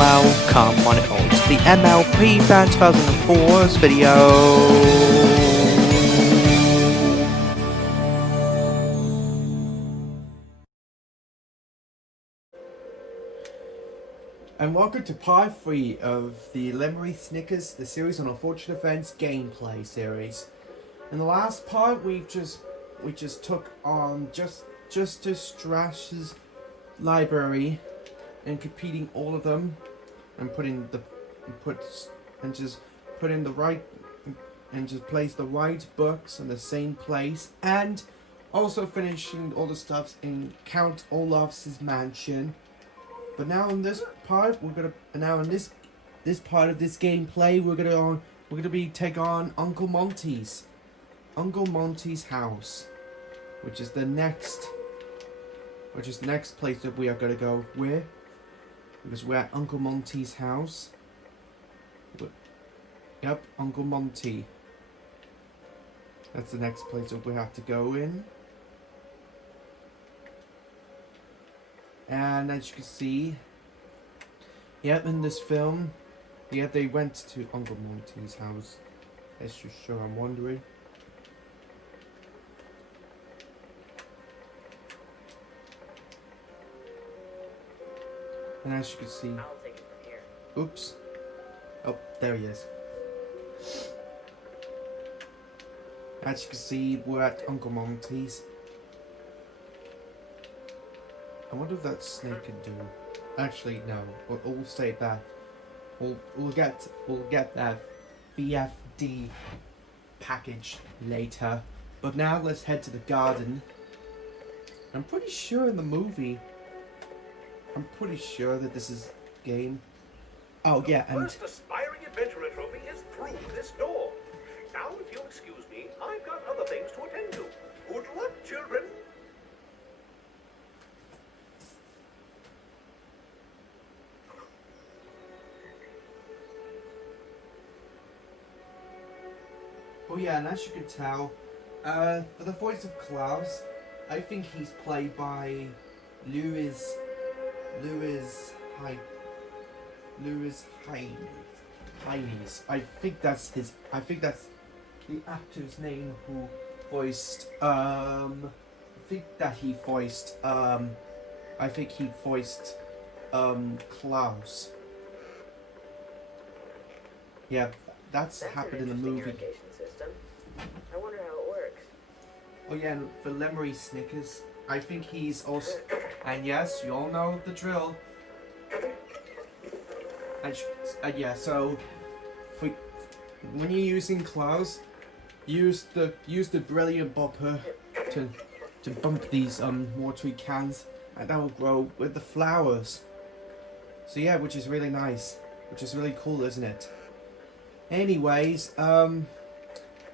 welcome on it all to the MLP Fan 2004's video. And welcome to part 3 of the Lemony Snickers, the series on Unfortunate Events gameplay series. In the last part, we just took on Justice Strash's library and competing all of them and just place the right books in the same place, and also finishing all the stuff in Count Olaf's mansion. But now in this part, this part of this gameplay, we're gonna be take on Uncle Monty's house, which is the next place that we are gonna go with, because we're at Uncle Monty's house. Yep, Uncle Monty. That's the next place that we have to go in. And as you can see, yep, in this film, yeah, they went to Uncle Monty's house. That's just sure I'm wondering. And as you can see, I'll take it from here. Oops. Oh, there he is. As you can see, we're at Uncle Monty's. I wonder if that snake can do. Actually, no. We'll save that. We'll get that VFD package later. But now let's head to the garden. I'm pretty sure in the movie, I'm pretty sure that this is game. Oh yeah, and the first aspiring adventurer trophy is through this door. Now, if you'll excuse me, I've got other things to attend to. Good luck, children. oh yeah, and as you can tell, for the voice of Klaus, I think he's played by Louis Hines. I think that's the actor's name who voiced Klaus. Yeah, that's happened in the movie. Irrigation system. I wonder how it works. Oh yeah, and for Lemony Snickers, I think he's also, and yes, you all know the drill. Yeah, so when you're using Klaus, use the brilliant bopper to bump these watery cans, and that will grow with the flowers. So yeah, which is really nice, which is really cool, isn't it? Anyways, yeah,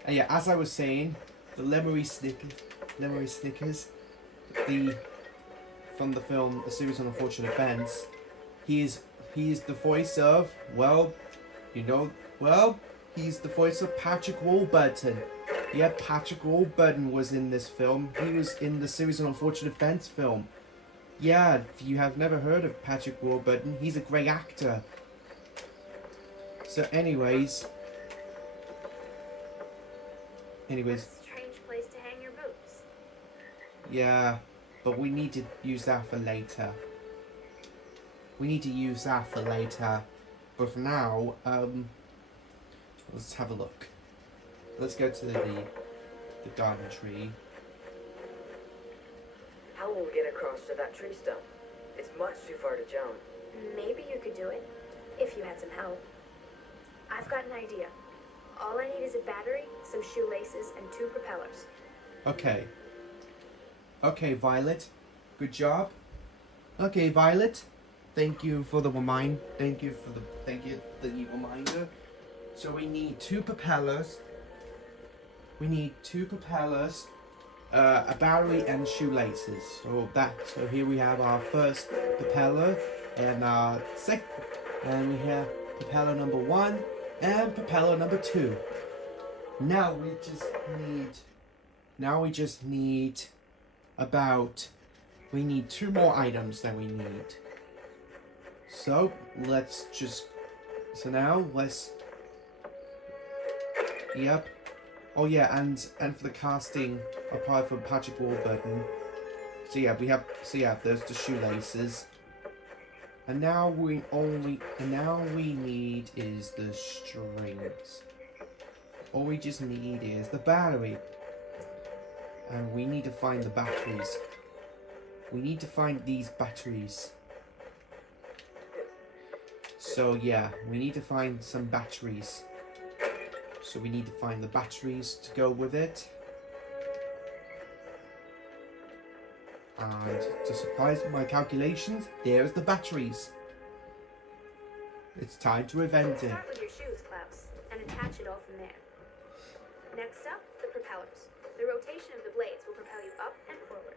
as I was saying, the Lemony Snickers, from the film A Series of Unfortunate Events, he is the voice of, he's the voice of Patrick Warburton. Yeah, Patrick Warburton was in this film. He was in the Series of Unfortunate Events film. Yeah, if you have never heard of Patrick Warburton, he's a great actor. So anyways, That's a strange place to hang your boots. yeah, but we need to use that for later. But for now, let's have a look. Let's go to the garden tree. How will we get across to that tree stump? It's much too far to jump. Maybe you could do it, if you had some help. I've got an idea. All I need is a battery, some shoelaces, and 2 propellers. Okay, Violet. Good job. Okay, Violet. Thank you for the reminder. Thank you for the reminder. So we need 2 propellers. A battery and shoelaces. So here we have our first propeller, and and we have propeller number 1 and propeller number 2. Now we just need about We need 2 more items that we need. So let's just. So now let's. Yep. Oh yeah, and for the casting, apart from Patrick Warburton. So yeah, we have. So yeah, there's the shoelaces. And now we need is the strings. All we just need is the battery. And we need to find the batteries. We need to find these batteries. So yeah, we need to find some batteries. So we need to find the batteries to go with it. And to surprise my calculations, there's the batteries. It's time to invent it. Start with your shoes, Klaus, and attach it all from there. Next up, the propellers. The rotation of the blades will propel you up and forward.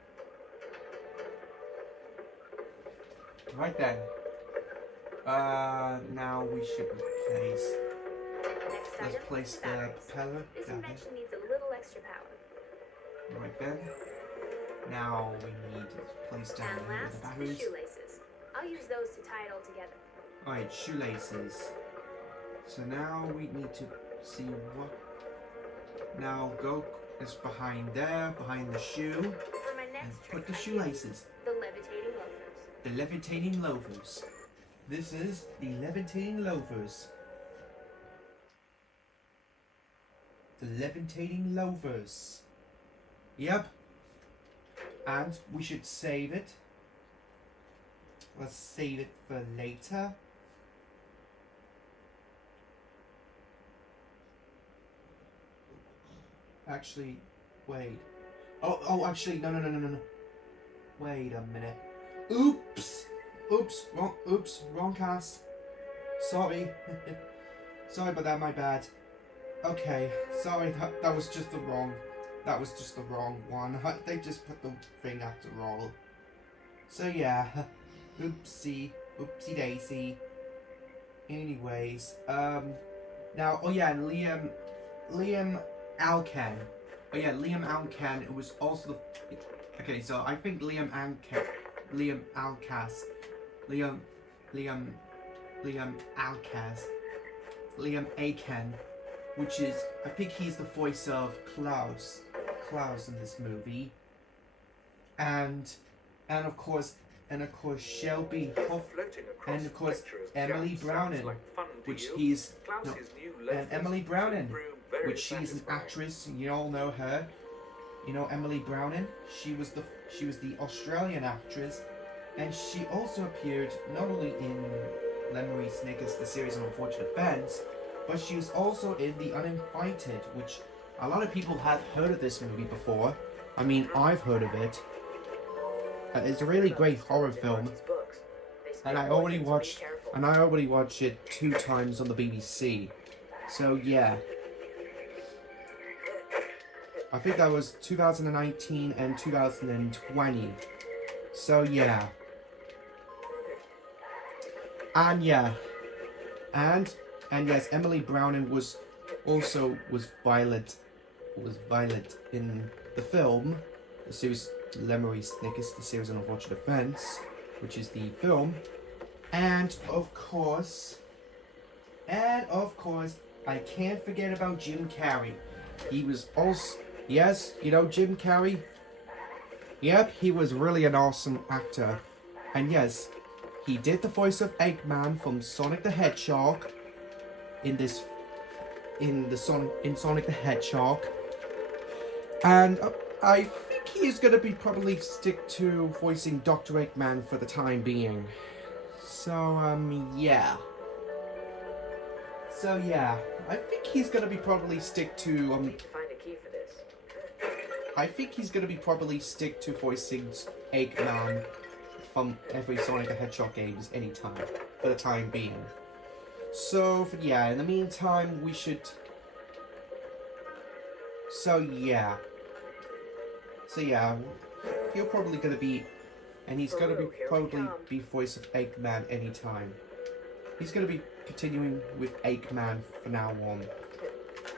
Right then. Now we should replace. Next Let's item, place the batteries. propeller This down invention needs a little extra power. there. Right then. Now we need to place down And here the last, the batteries. shoelaces. I'll use those to tie it all together. Alright, shoelaces. So now we need to see what. Now go. It's behind there, behind the shoe, For my and next put trick, the I shoelaces. use the levitating loafers. The levitating loafers. This is the levitating loafers. The levitating loafers. Yep. And we should save it. Let's save it for later. Actually, wait. Oh, actually, no. Wait a minute. Oops, wrong cast. Sorry. Sorry about that, my bad. Okay, sorry, that was just the wrong one. They just put the thing after all. So yeah, oopsie daisy. Anyways, now, oh yeah, and Liam Alcan. Oh yeah, Liam Alcan. It was also the. Okay, so I think Liam Akan, which is, I think he's the voice of Klaus in this movie, and of course Shelby Huff, and of course Emily Browning, which he's no, and Emily Browning, which she's an actress, and you all know her. You know Emily Browning. She was the Australian actress, and she also appeared not only in Lemony Snicket's The Series of Unfortunate Events, but she was also in The Uninvited, which a lot of people have heard of this movie before. I mean, I've heard of it. It's a really great horror film, and I already watched it 2 times on the BBC. So yeah. I think that was 2019 and 2020. So yeah. And yeah. And yes, Emily Browning was Violet in the film, the series Lemony Snicket's The Series of Unfortunate Events, which is the film. And of course, I can't forget about Jim Carrey. He was also, yes, you know Jim Carrey? Yep, he was really an awesome actor. And yes, he did the voice of Eggman from Sonic the Hedgehog in Sonic the Hedgehog. And I think he is going to be probably stick to voicing Dr. Eggman for the time being. So, yeah. So, yeah. I think he's going to be probably stick to, Need to find a key for this. I think he's going to be probably stick to voicing Eggman from every Sonic the Hedgehog games anytime, for the time being. So, yeah, in the meantime, we should... So, yeah, he'll probably gonna be... And he's gonna be probably be voice of Eggman anytime. He's gonna be continuing with Eggman from now on.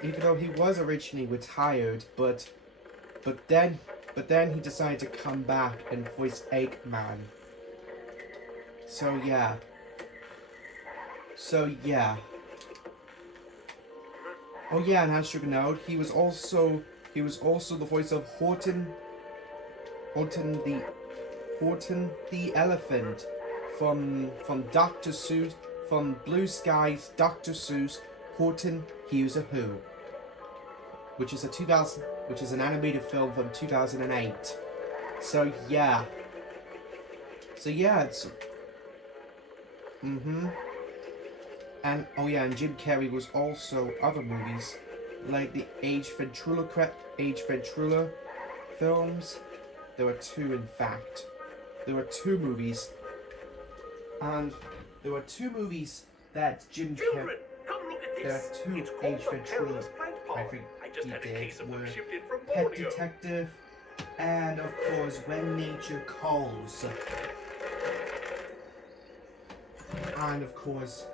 Even though he was originally retired, but then he decided to come back and voice Eggman. So yeah. So yeah. Oh yeah, and as you know, he was also the voice of Horton the elephant from Dr. Seuss, from Blue Skies, Dr. Seuss, Horton Hears a Who, which is an animated film from 2008. So yeah. It's and oh yeah, and Jim Carrey was also other movies like the Age Ventura films. There were two, in fact. There were two movies, and there were two movies that Jim Carrey. Children, come look at There this. are two It's called Age the Ventura. perilous plant I pod. think I just he had a did case of them were shipped in from Pet Borneo. Detective, and of course When Nature Calls. And of course,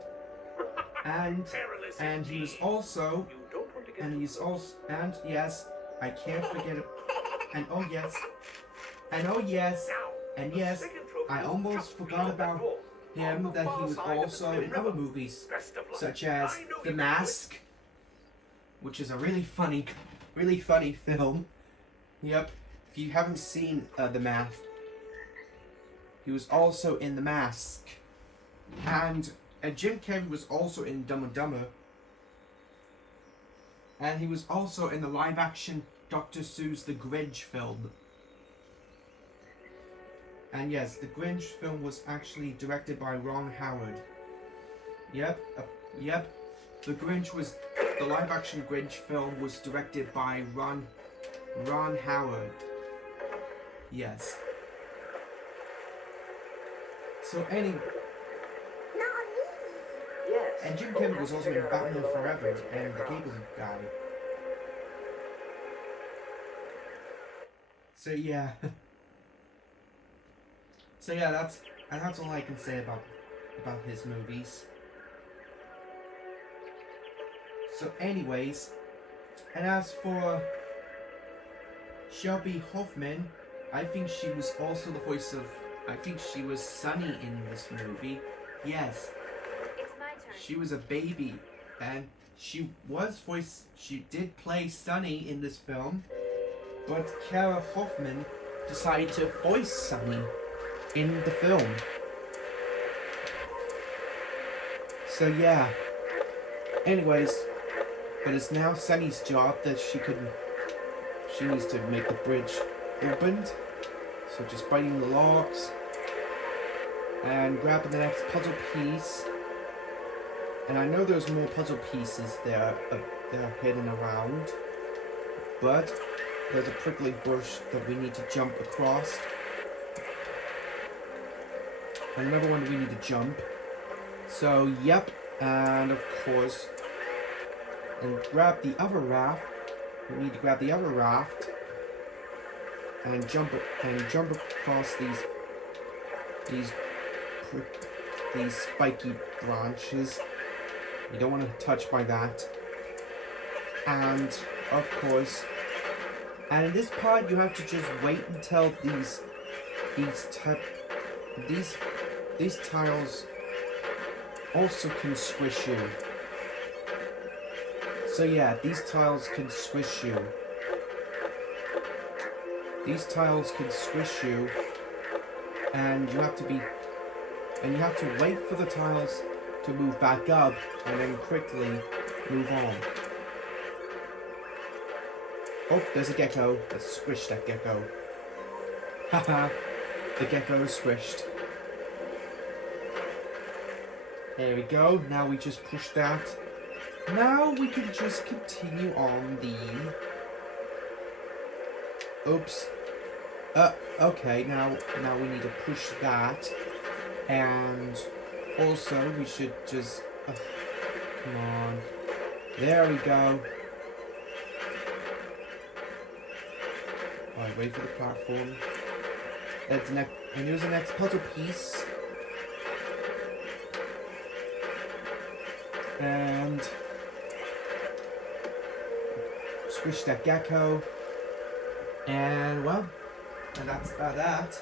Perilous and he was indeed. also, You don't want to get and too he's close. also, and yes, I can't forget it, and oh yes, and oh yes, Now, and the yes, second trophy I is almost just forgot beyond that about wall, on him, the that he far was side of the also Twin in other River. movies, Best of luck. such as I know The you can do it. Mask, which is a really funny film. Yep, if you haven't seen The Mask, he was also in The Mask, and Jim Carrey was also in Dumb and Dumber, and he was also in the live-action Dr. Seuss The Grinch film. And yes, the Grinch film was actually directed by Ron Howard. Yep. The live-action Grinch film was directed by Ron Howard. Yes. So anyway, Yes. and Jim Carrey was also in Batman Forever and The Cable Guy. So yeah. That's all I can say about his movies. So anyways, and as for Shelby Hoffman, I think she was also the voice of, I think she was Sunny in this movie. Yes, It's my turn. she was a baby, and she did play Sunny in this film, but Kara Hoffman decided to voice Sunny in the film. So yeah. Anyways, but it's now Sunny's job that she needs to make the bridge opened. So just biting the logs and grabbing the next puzzle piece. And I know there's more puzzle pieces there that are hidden around, but there's a prickly bush that we need to jump across. And another one that we need to jump. So, yep, and of course, and grab the other raft. We need to grab the other raft and jump across these spiky branches. You don't want to touch by that. And of course, and in this part, you have to just wait until these tiles also can squish you. So yeah, these tiles can squish you. These tiles can squish you, and you have to wait for the tiles to move back up, and then quickly move on. Oh, there's a gecko. Let's squish that gecko. Haha, the gecko is squished. There we go. Now we just push that. Now we can just continue on the... Oops. Okay, now we need to push that. And also we should just... come on. There we go. Alright, wait for the platform. That's and here's the next puzzle piece. And squish that gecko. And well, and that's about that.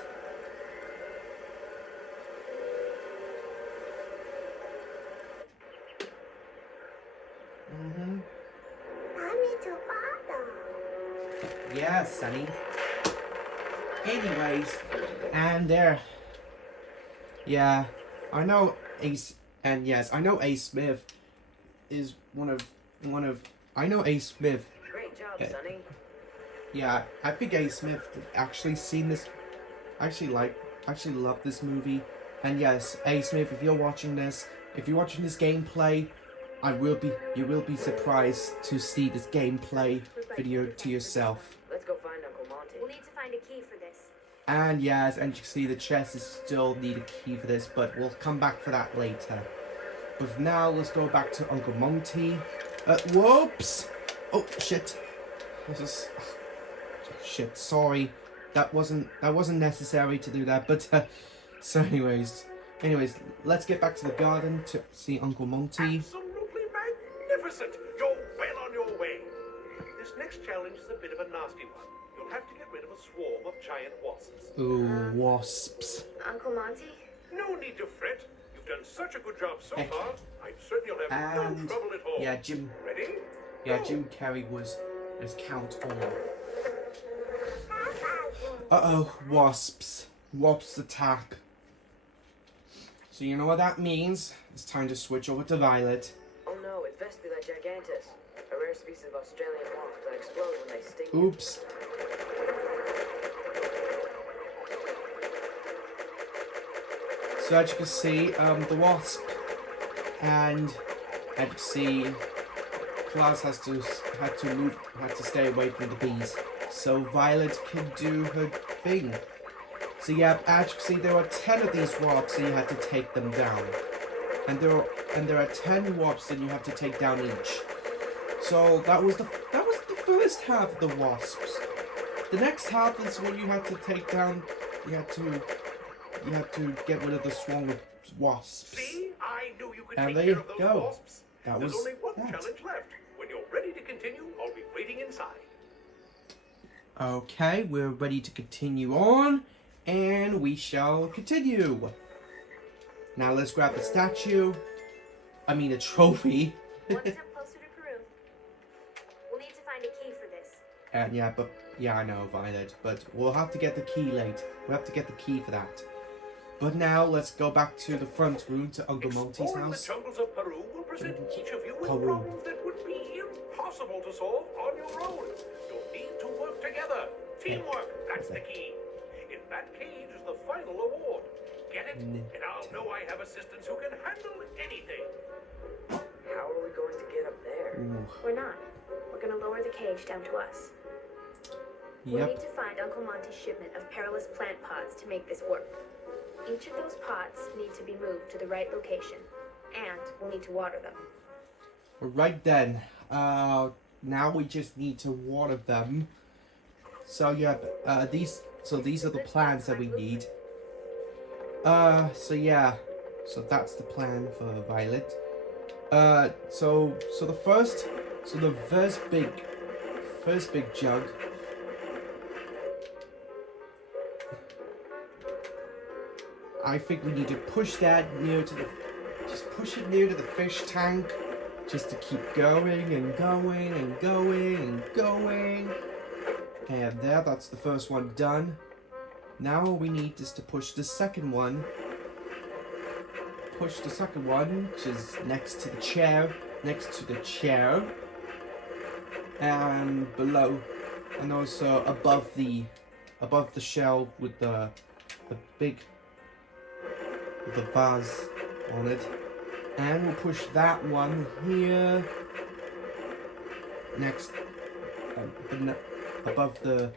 Yeah, Sonny. Anyways, and there. Yeah, I know Ace, and yes, I know Ace Smith is one of. I know Ace Smith. Great job, Yeah. Sonny. Yeah, I think Ace Smith actually seen this. Actually love this movie. And yes, Ace Smith, if you're watching this gameplay, you will be surprised to see this gameplay video to yourself. Let's go find Uncle Monty. We'll need to find a key for this. And yes, and you can see the chest is still need a key for this, but we'll come back for that later. But for now, let's go back to Uncle Monty. Whoops! Oh shit! This is shit. Sorry, that wasn't necessary to do that. But so anyways, let's get back to the garden to see Uncle Monty. Absolutely magnificent! You're well on your way. This next challenge is a bit of a nasty one. You'll have to get rid of a swarm of giant wasps. Ooh, wasps. Uncle Monty? No need to fret. You've done such a good job so far. I'm certain you'll have no And trouble at all. yeah, Jim Ready? Jim Carrey was Count All. Uh-oh, wasps. Wasps attack. So you know what that means? It's time to switch over to Violet. Oh no, it's Vespula gigantis, a rare species of Australian wasp that explode when they sting. Oops. So as you can see, the wasp and as you can see, Klaus had to stay away from the bees, so Violet can do her thing. So yeah, as you can see, there are 10 of these wasps, and you have to take them down, and there are 10 wasps, and you have to take down each. So that was the first half of the wasps. The next half is when you have to take down. You have to get rid of the swarm of wasps. See? I knew you could And take there care you of those go. wasps. That There's was only one that. challenge left. When you're ready to continue, I'll be waiting inside. Okay, we're ready to continue on, and we shall continue. Now let's grab the statue. I mean, a trophy. One step closer to Peru. We'll need to find a key for this. And yeah, I know, Violet, but we'll have to get the key late. We'll have to get the key for that. But now let's go back to the front room to Uncle Monty's Exploring house. the jungles of Peru will present each of you with Peru. problems that would be impossible to solve on your own. You'll need to work together. Teamwork, that's the key. In that cage is the final award. Get it? And I'll know I have assistants who can handle anything. How are we going to get up there? Ooh, We're not. We're gonna lower the cage down to us. We'll yep. need to find Uncle Monty's shipment of perilous plant pods to make this work. Each of those pods need to be moved to the right location, and we'll need to water them. Right then. Now we just need to water them. So yeah, these are the plants that we need. So yeah, so that's the plan for Violet. So the first big jug. I think we need to push that push it near to the fish tank, just to keep going and going and going and going. And that's the first one done. Now all we need is to push the second one. Push the second one, which is next to the chair, and below, and also above the shell with the vase on it. And we'll push that one here next, above the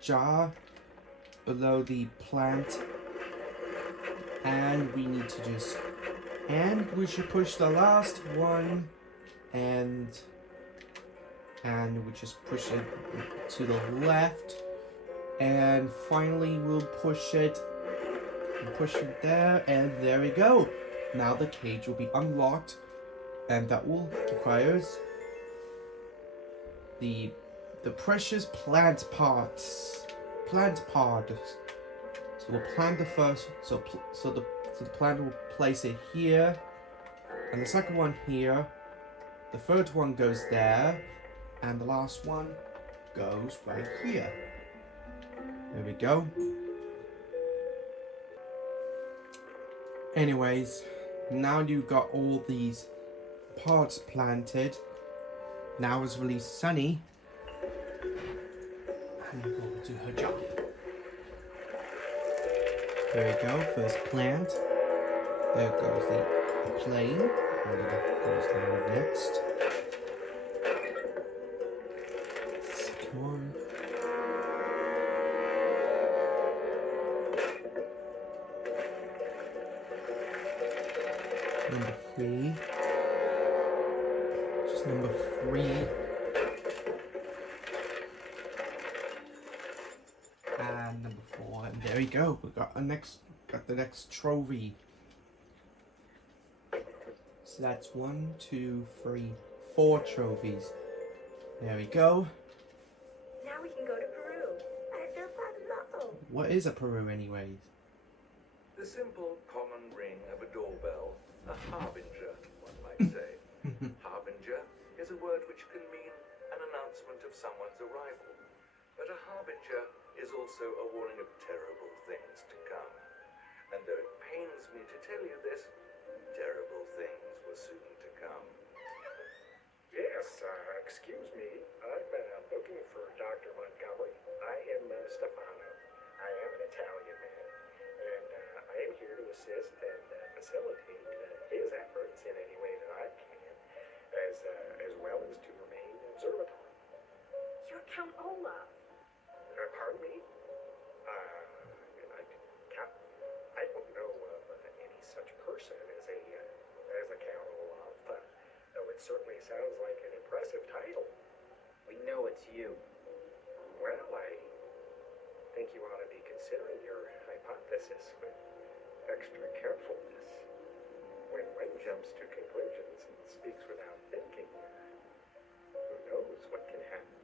jar, below the plant, and we need to we should push the last one, and we just push it to the left, and finally we'll push it there, and there we go. Now the cage will be unlocked, and that will require the precious plant pods. So we'll plant the first. So So the plan will place it here, and the second one here. The third one goes there, and the last one goes right here. There we go. Anyways, now you've got all these pods planted. Now it's really sunny. And we'll do her job. There we go, first plant. There goes the plane. And there goes the next. Second one. Number 3. Just number 3. And number 4. And there we go. We got the next trophy. So that's 1, 2, 3, 4 trophies. There we go. Now we can go to Peru. I don't know. What is a Peru anyways? The simple common ring of a doorbell, a harbinger, one might say. Harbinger is a word which can mean an announcement of someone's arrival. But a harbinger is also a warning of terrible things to come. And though it pains me to tell you this, terrible things were soon to come. Yes, excuse me. I've been looking for Dr. Montgomery. I am Stefano. I am an Italian man, and I am here to assist and facilitate his efforts in any way that I can, as well as to remain observatory. You're Count Olaf. Pardon me? I don't know of any such person as a Count Olaf, though it certainly sounds like an impressive title. We know it's you. Well, I think you ought to be considering your hypothesis with extra carefulness. When one jumps to conclusions and speaks without thinking, who knows what can happen?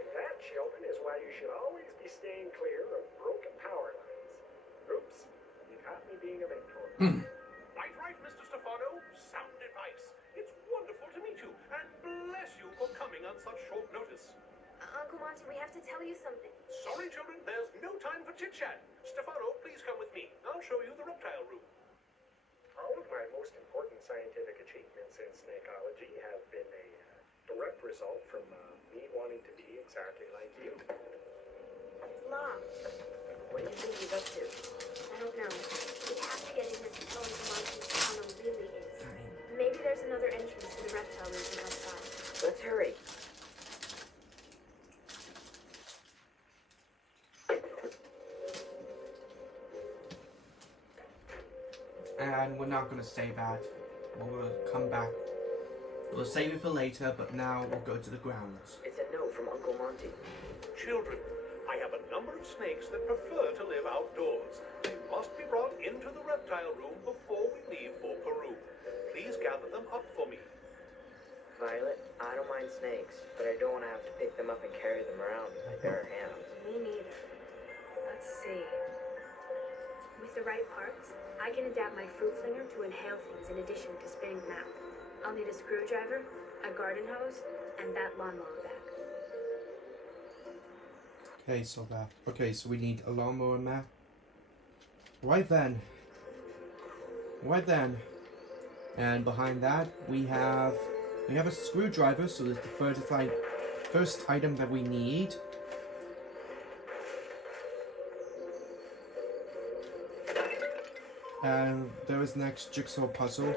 And that, children, is why you should always be staying clear of broken power lines. Oops, you caught me being a mentor. Right, Mr. Stefano. Sound advice. It's wonderful to meet you, and bless you for coming on such short notice. Uncle Monty, we have to tell you something. Sorry, children, there's no time for chit-chat. Stefano, please come with me. I'll show you the reptile room. All of my most important scientific achievements in snakology have been a direct result from me wanting to be exactly like you. It's locked. What do you think he's up to? I don't know. We have to get in here to tell Uncle Monty what Stefano really is. Maybe there's another entrance to the reptile room from outside. Let's hurry. And we're not going to save that. We'll come back. We'll save it for later, but now we'll go to the grounds. It's a note from Uncle Monty. Children, I have a number of snakes that prefer to live outdoors. They must be brought into the reptile room before we leave for Peru. Please gather them up for me. Violet, I don't mind snakes, but I don't want to have to pick them up and carry them around with my bare hands. Me neither. Let's see. With the right parts, I can adapt my fruit flinger to inhale things in addition to spinning them out. I'll need a screwdriver, a garden hose, and that lawnmower bag. Okay, so we need a lawnmower mat. Right then. And behind that we have a screwdriver, so that's the first item that we need. And there is the next jigsaw puzzle.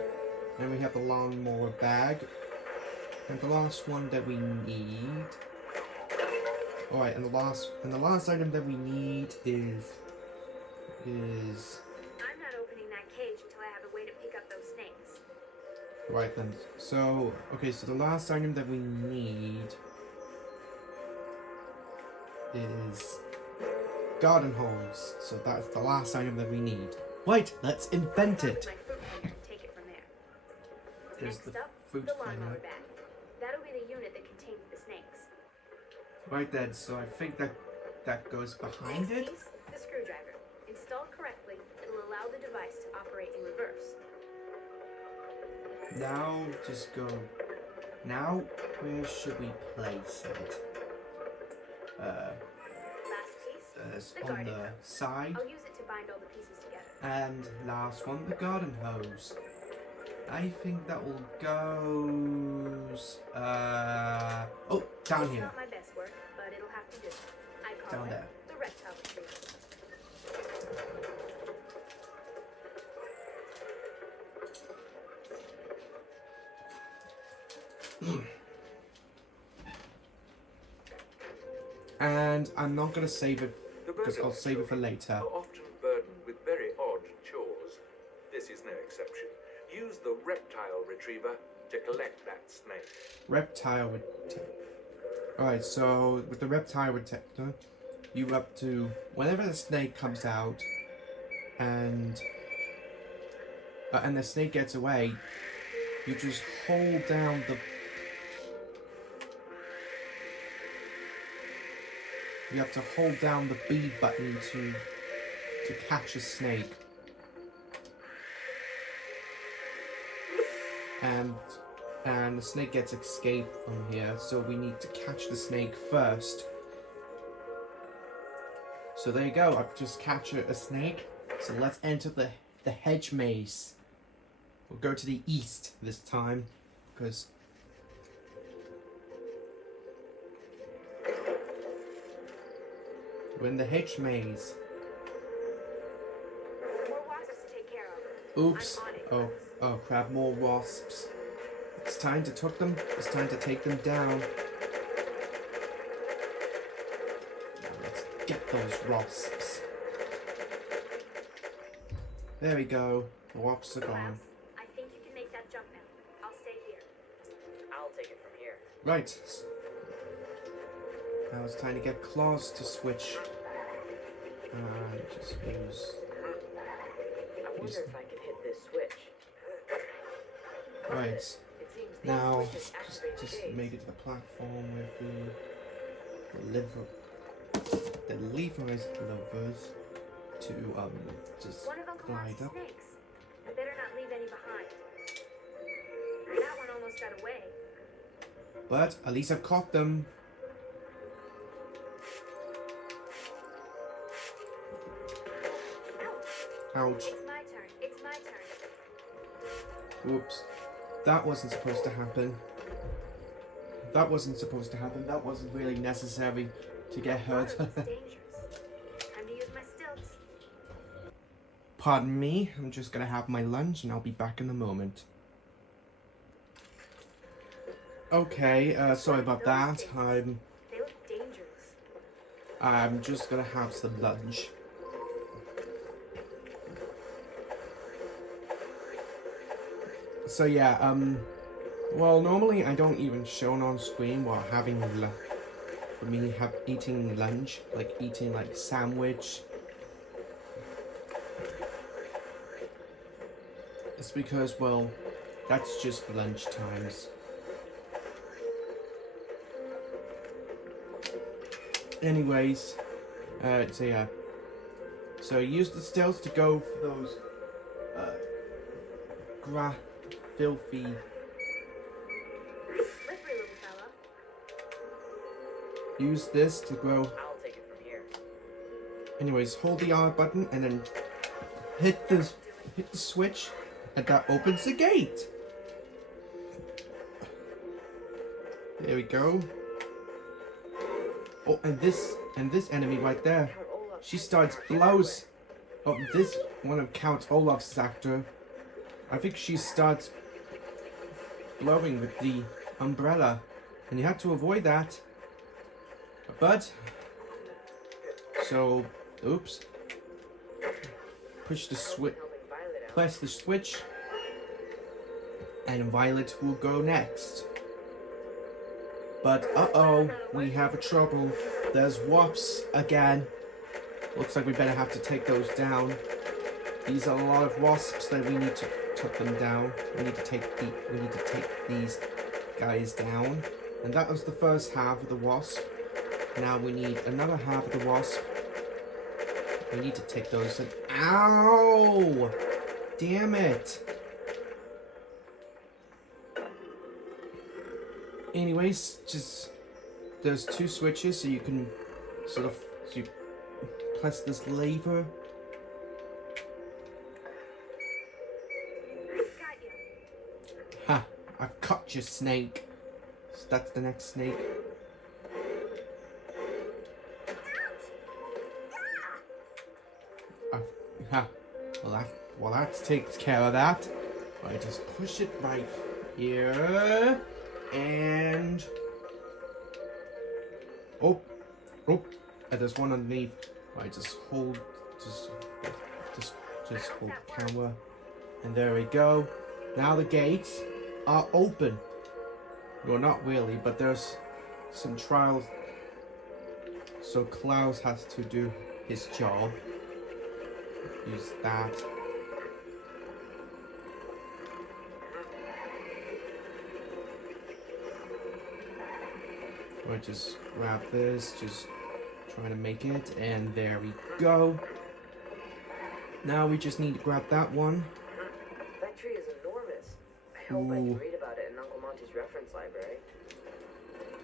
And we have the lawnmower bag. And the last one that we need. Alright, and the last item that we need is I'm not opening that cage until I have a way to pick up those snakes. right then. So the last item that we need is garden hose. So that's the last item that we need. Right, let's invent it. My fruit flinger to take it from there. There's Next the up, fruit the lawnmower flinger. bag. That'll be the unit that contains the snakes. Right then, so I think that goes behind Next it. piece, the screwdriver. Installed correctly, it'll allow the device device to operate in reverse. Now, just go. Now, where should we place it? Last piece, the On garden the hose. side. I'll use it to bind all the pieces together. And last one, the garden hose. I think that will go. Oh, down It's here. not my best work, but it'll have to do. I call Down it there. the reptile retriever. And I'm not gonna save it The because I'll birds save it for later. are often burdened with very odd chores. This is no exception. Use the reptile retriever to collect that snake. Reptile with. Alright, so with the reptile detector, you up to whenever the snake comes out, and the snake gets away, you just hold down the. You have to hold down the B button to catch a snake. And the snake gets escaped from here, so we need to catch the snake first. So there you go, I've just captured a snake. So let's enter the hedge maze. We'll go to the east this time, because we're in the hedge maze. More wasps to take care of. Oops. I'm on it, Oh, Rose. oh crap, more wasps. It's time to took them. It's time to take them down. Now let's get those wasps. There we go. The wasps are gone. Klaus, I think you can make that jump now. I'll stay here. I'll take it from here. Right. Now it's time to get claws to switch. And just use. I wonder if I can hit this switch. Right. It seems these Now, switches activate just shades. make it to the platform with the Levi's lovers to just One of Uncle glide Monty's up. snakes. I better not leave any behind. That one almost got away. But at least I've caught them. Ouch. It's my turn. It's my turn. Whoops. That wasn't supposed to happen. That wasn't supposed to happen. That wasn't really necessary to get hurt. Water looks dangerous. Time to use my stilts. Pardon me. I'm just gonna have my lunch and I'll be back in a moment. Okay, sorry about that. They look dangerous. I'm just gonna have some lunch. So yeah, well, normally I don't even show it on screen while having for me eating lunch, like eating like sandwich. It's because, well, that's just for lunch times. Anyways, so yeah. So use the stilts to go for those filthy. Slippery little fella. Use this to grow. I'll take it from here. Anyways, hold the R button and then hit the switch, and that opens the gate. There we go. Oh, and this enemy right there. Count Olaf. She starts blows. Oh, this one of Count Olaf's actor. I think she starts blowing with the umbrella, and you have to avoid that. But so, oops. Push the switch. Helping Violet out. Press the switch, and Violet will go next. But uh-oh, we have a trouble. There's wasps again. Looks like we better have to take those down. These are a lot of wasps that we need to take them down. We need to take these guys down. And that was the first half of the wasp. Now we need another half of the wasp. We need to take those in. Ow! damn it. Anyways, just there's 2 switches, so you can so you press this lever. Got you. Ha! I've caught you, snake. So that's the next snake. Ha! Well, that takes care of that. I just push it right here, and oh, and there's one underneath. I just hold, just hold the camera, and there we go. Now the gates are open. Well, not really, but there's some trials. So Klaus has to do his job. Use that. Or just grab this, just try to make it, and there we go. Now we just need to grab that one. That tree is enormous. I hope I can read about it in Uncle Monty's reference library.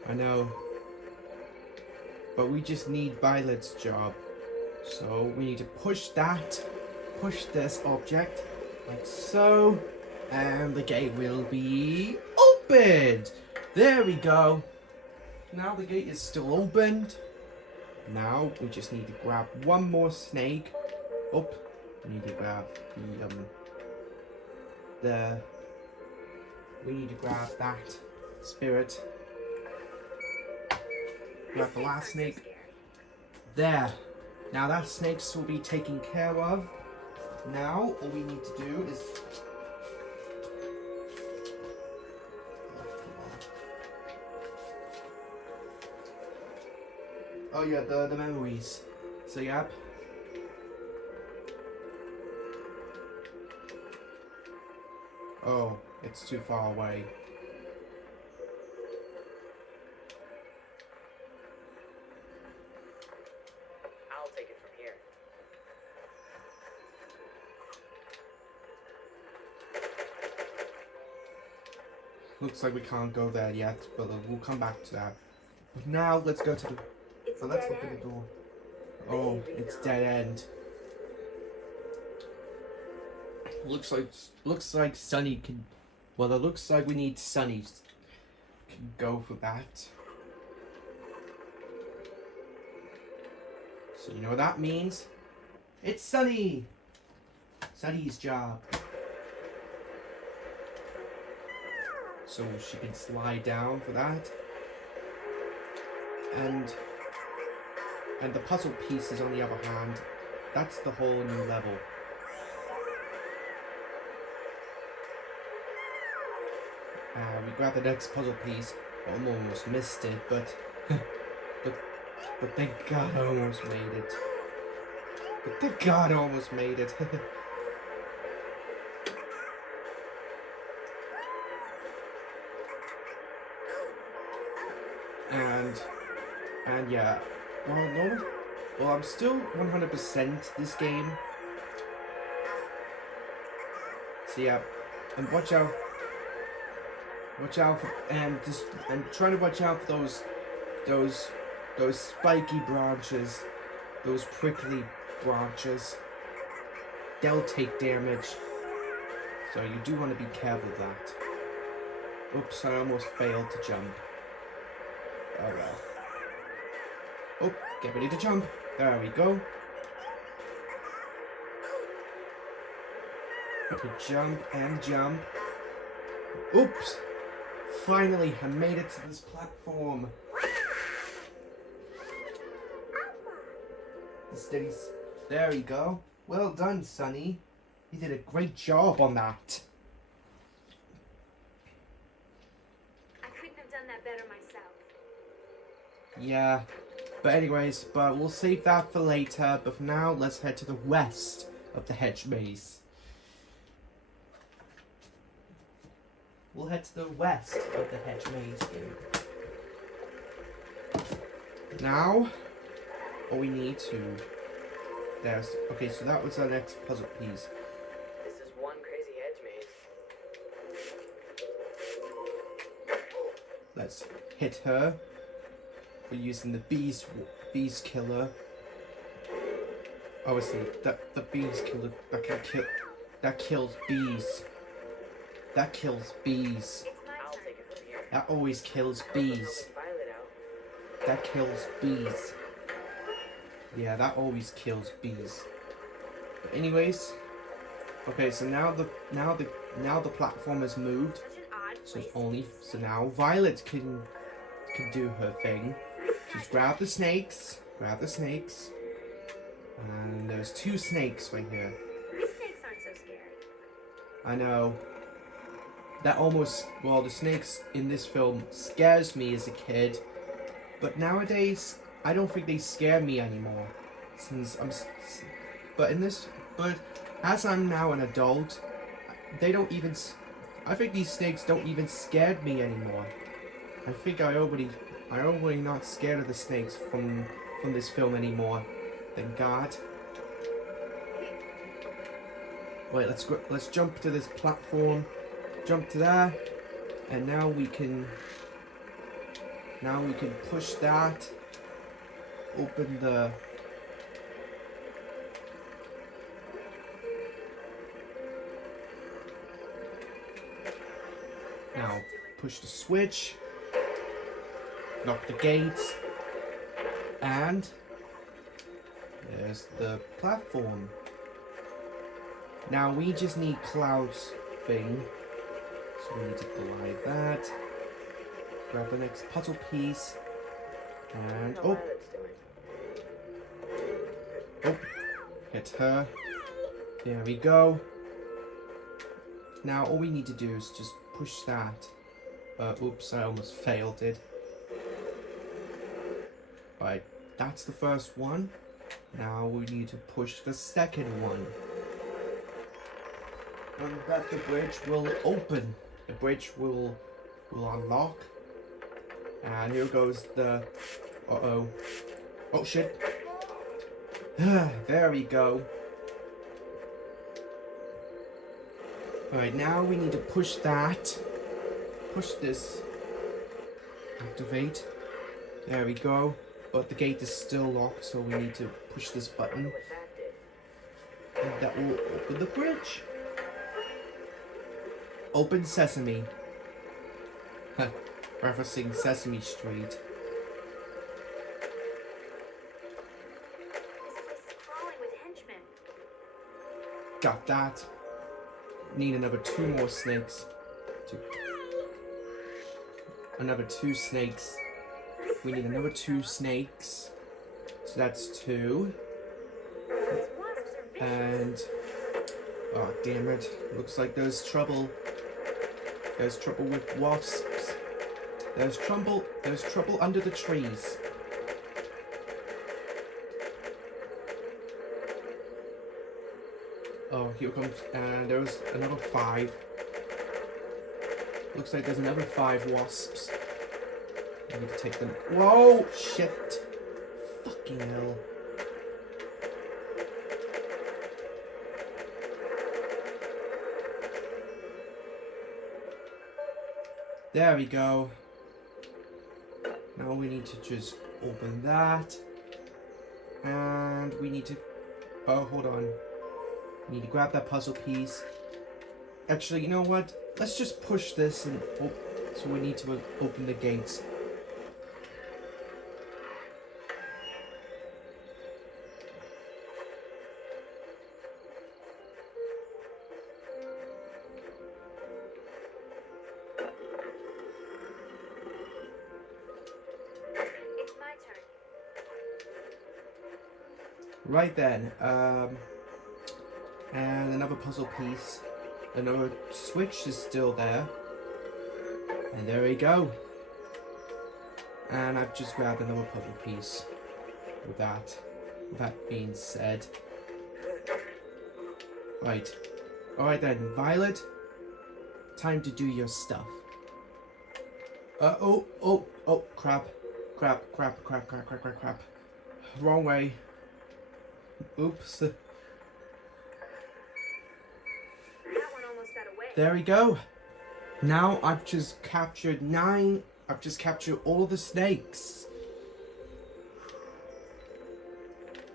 I know. But we just need Violet's job. So we need to push this object, like so, and the gate will be opened. There we go. Now the gate is still opened. Now we just need to grab one more snake. We need to grab we need to grab that spirit. Grab the last snake. There. Now that snakes will be taken care of. Now all we need to do is oh yeah, the memories. So yep. Oh, it's too far away. I'll take it from here. Looks like we can't go there yet, but we'll come back to that. But now let's go to the. It's So let's dead open the end. door. Oh, it's dead end. Looks like Sunny can. Well, it looks like we need Sunny can go for that. So you know what that means? It's Sunny. Sunny's job. So she can slide down for that. And the puzzle pieces, on the other hand, that's the whole new level. We grabbed the next puzzle piece. I almost missed it, but thank God I almost made it. But thank God I almost made it. and yeah. Well, I'm still 100% this game. So yeah, and watch out for, and try to watch out for those spiky branches, those prickly branches. They'll take damage. So you do want to be careful of that. Oops, I almost failed to jump. Oh well. Oh, get ready to jump. There we go. To jump and jump. Oops! Finally, I made it to this platform. There we go. Well done, Sunny. You did a great job on that. I couldn't have done that better myself. Yeah. But anyways, we'll save that for later. But for now, let's head to the west of the hedge maze. We'll head to the west of the hedge maze. Now, all we need to... okay, so that was our next puzzle piece. This is one let's hit her. We're using the bees killer. Obviously, the bees killer that kills bees. That kills bees. It's my I'll turn. take it from here. That always kills bees. Violet out. That kills bees. Yeah, that always kills bees. But anyways, okay. So now the platform has moved. Such an odd So place. now Violet can do her thing. Just grab the snakes. Grab the snakes. And there's 2 snakes right here. These snakes aren't so scary. I know. That almost, well, the snakes in this film scares me as a kid, but nowadays I don't think they scare me anymore. But as I'm now an adult, they don't even. I think these snakes don't even scare me anymore. I think I already not scared of the snakes from this film anymore. Thank God. Wait, let's jump to this platform. Jump to there, and now we can push that. Open the. Now push the switch. Lock the gates, and there's the platform. Now we just need Cloud's thing. So we need to glide that. Grab the next puzzle piece. And How oh, Violet's doing. hit her. There we go. Now all we need to do is just push that. Oops, I almost failed it. Right, that's the first one. Now we need to push the second one. And that the bridge will open. The bridge will unlock. And here goes the... Uh-oh. Oh, shit. There we go. Alright, now we need to push that. Push this. Activate. There we go. But the gate is still locked, so we need to push this button. What that did. And that will open the bridge. Open Sesame. Referencing Sesame Street. This place is crawling with henchmen. Got that. Need another 2 more snakes. Another 2 snakes. We need another 2 snakes. So that's 2. These wasps are vicious. And... oh, damn it. Looks like there's trouble. There's trouble with wasps. There's trouble under the trees. Oh, here comes, and there's another 5. Looks like there's another 5 wasps. I need to take them. Whoa! Shit! Fucking hell. There we go. Now we need to just open that. And we need to... oh, hold on. We need to grab that puzzle piece. Actually, you know what? Let's just push this and... oh, so we need to open the gates. It's my turn. Right then, and another puzzle piece. Another switch is still there. And there we go. And I've just grabbed another puzzle piece. With that being said. Right. Alright then, Violet. Time to do your stuff. Oh, crap. Crap. Wrong way. Oops. That one almost got away. There we go. Now I've just captured 9 I've just captured all of the snakes.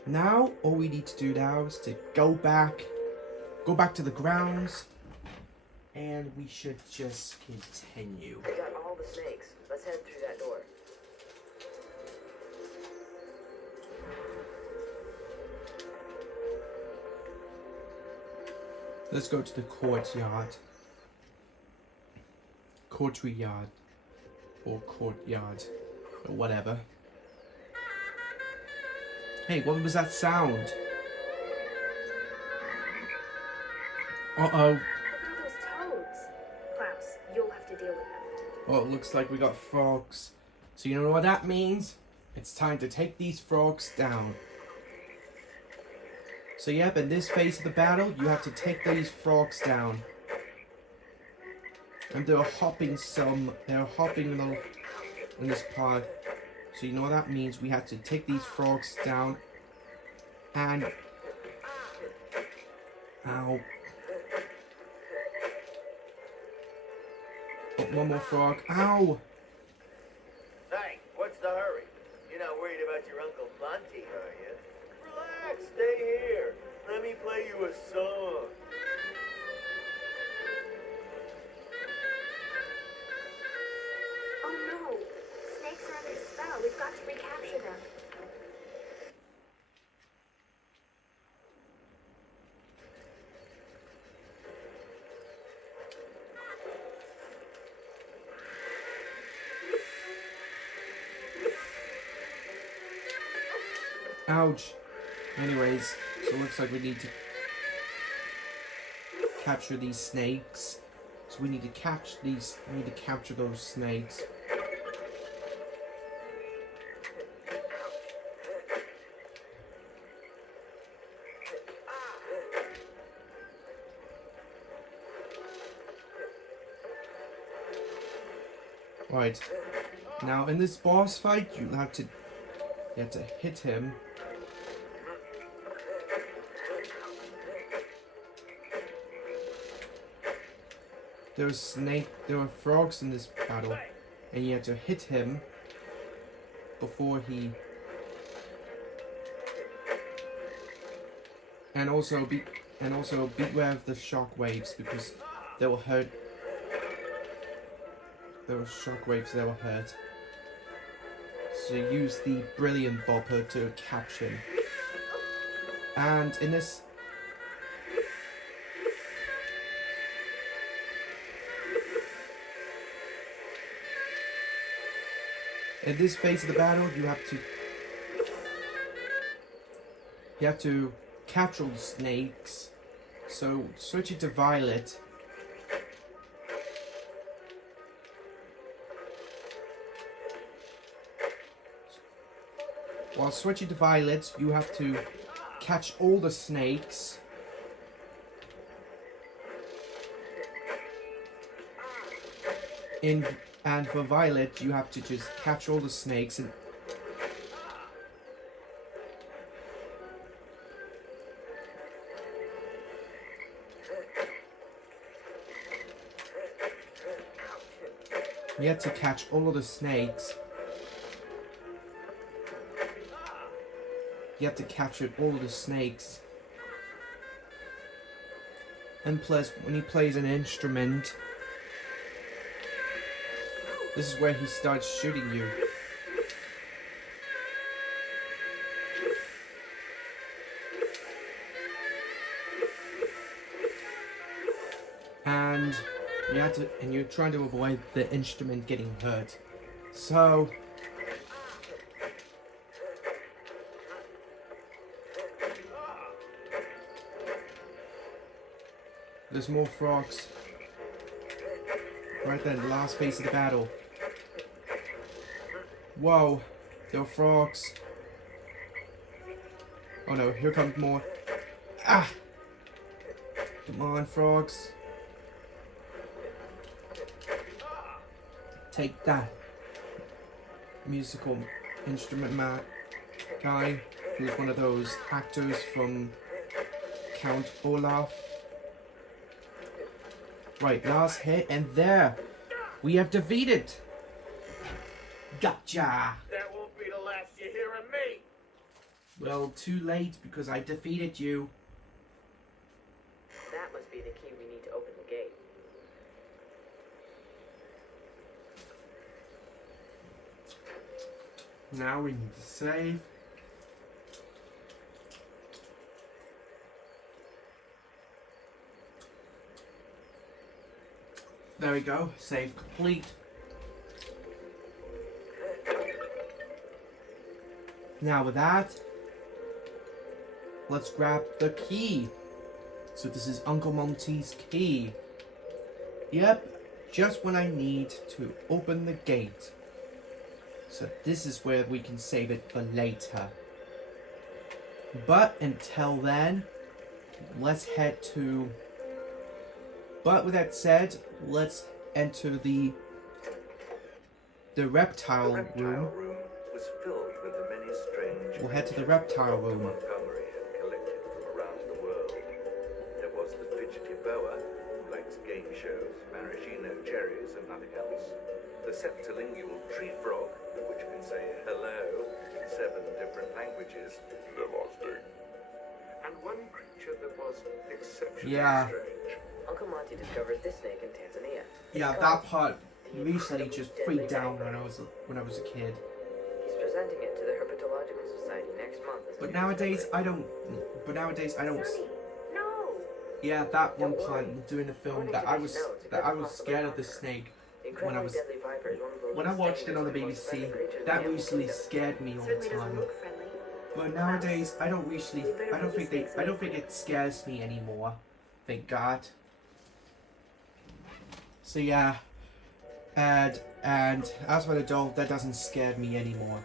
Now, all we need to do now is to go back to the grounds, and we should just continue. I got all the snakes. Let's head through that door. Let's go to the courtyard. Courtyard. Or courtyard. Or whatever. Hey, what was that sound? Uh-oh. Look at those toads. Klaus, you'll have to deal with them. Oh, it looks like we got frogs. So you know what that means? It's time to take these frogs down. So yep, in this phase of the battle, you have to take these frogs down. And they're hopping in this pod. So you know what that means? We have to take these frogs down. And... Ow. Oh, one more frog. Ow! Hey, what's the hurry? You're not worried about your Uncle Monty, are you? Relax, stay here. Let me play you a song. Oh no! Snakes are under spell. We've got to recapture them. Ouch. Anyways, so it looks like we need to capture these snakes. So we need to capture those snakes. Right. Now in this boss fight you have to hit him. There are frogs in this battle, and you have to hit him before he. And also beware of the shock waves because they will hurt. There are shock waves that will hurt. So use the brilliant bopper to catch him. And in this. In this phase of the battle, you have to catch all the snakes. So switch it to Violet. While switching to Violet, you have to catch all the snakes. And for Violet, you have to just catch all the snakes and... You have to catch all of the snakes. You have to capture all of the snakes. And plus, when he plays an instrument, this is where he starts shooting you. And you're trying to avoid the instrument getting hurt. So there's more frogs. Right then, last phase of the battle. Whoa, there are frogs. Oh no, here comes more. Ah! Come on, frogs. Take that. Musical instrument guy, who's one of those actors from Count Olaf. Right, last hit, and there! We have defeated Gotcha! That won't be the last you hear of me. Well, too late because I defeated you. That must be the key we need to open the gate. Now we need to save. There we go, save complete. Now with that, let's grab the key. So this is Uncle Monty's key. Yep, just when I need to open the gate. So this is where we can save it for later. But until then, let's head to... But with that said, let's enter the reptile The reptile room. room was filled with the many strange We'll head to the creatures reptile Dr. room. Montgomery had collected from around the world. There was the fidgety boa, who likes game shows, maraschino cherries, and nothing else. The septilingual tree frog, which can say hello in 7 different languages. And one creature that was exceptionally Yeah. strange. Uncle Monty discovered this snake in Tanzania. Yeah, It's that called part the recently incredibly just deadly freaked out viper. when I was a kid. He's presenting it to the Herpetological Society next month. As a But new nowadays discovery. I don't. Sonny, no! Yeah, that one Don't part worry. during the film According that to I this was note, it that could I was possibly scared of the conquer. snake. The when I incredibly was- deadly viper is one of the When I least watched it on the dangerous and most BBC, friendly creatures in that the animal recently kingdom. scared me all the Certainly doesn't time. look friendly. But nowadays I don't think it scares me anymore. Thank God. So yeah, and as for the doll, that doesn't scare me anymore.